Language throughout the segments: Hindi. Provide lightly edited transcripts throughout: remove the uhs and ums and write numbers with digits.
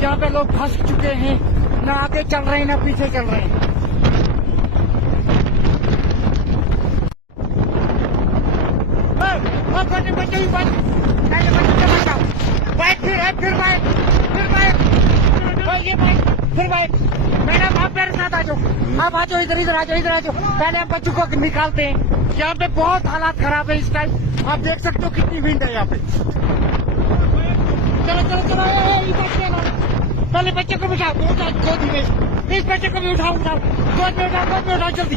जहाँ पे लोग फंस चुके हैं, ना आगे चल रहे हैं ना पीछे चल रहे हैं। बच्चे बच्चे भी बच, पहले बच्चे से बचाओ। बाइक फिर बाइक, ये बाइक, फिर बाइक। मैडम आप मेरे साथ आ जाओ, आप आ जाओ, इधर आ जाओ। पहले हम बच्चों को निकालते हैं। यहाँ पे बहुत हालात खराब है इस टाइम, आप देख सकते हो कितनी विंड है यहाँ पे। चलो ये बच्चे ना, पहले बच्चे को बिठाओ गोदी में। इस बच्चे को भी उठाओ, गोद में उठाओ, जल्दी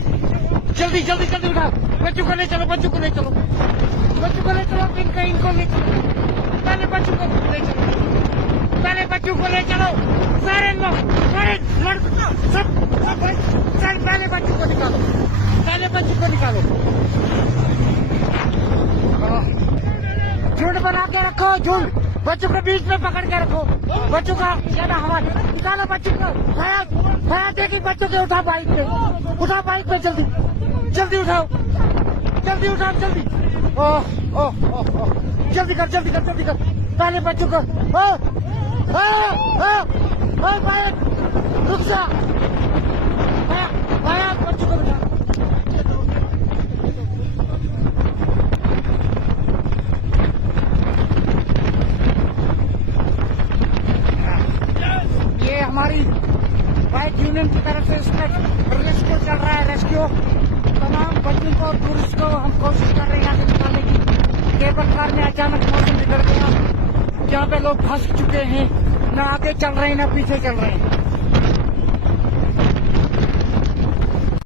उठाओ। बच्चों को ले चलो, इनको ले चलो। पहले बच्चों को ले चलो, सारे लड़कों सब पहले बच्चों को निकालो। झुंड बना के रखो, बच्चों को बीच में पकड़ के रखो। बच्चों का ज्यादा हवा निकालो। बच्चों को भया देखी, बच्चों के उठा बाइक पे, जल्दी उठाओ। जल्दी कर। पहले बच्चों को बाइक रुक जा। भया बच्चों को बिठा। ये हमारी बाइक यूनियन की तरफ से इसका रेस्क्यू चल रहा है। तमाम बच्चों को, टूरिस्ट को हम कोशिश कर रहे हैं यहाँ से निकालने की। केबल कार में अचानक मौसम बिगड़ गया, जहाँ पे लोग फंस चुके हैं, ना आगे चल रहे हैं ना पीछे चल रहे हैं।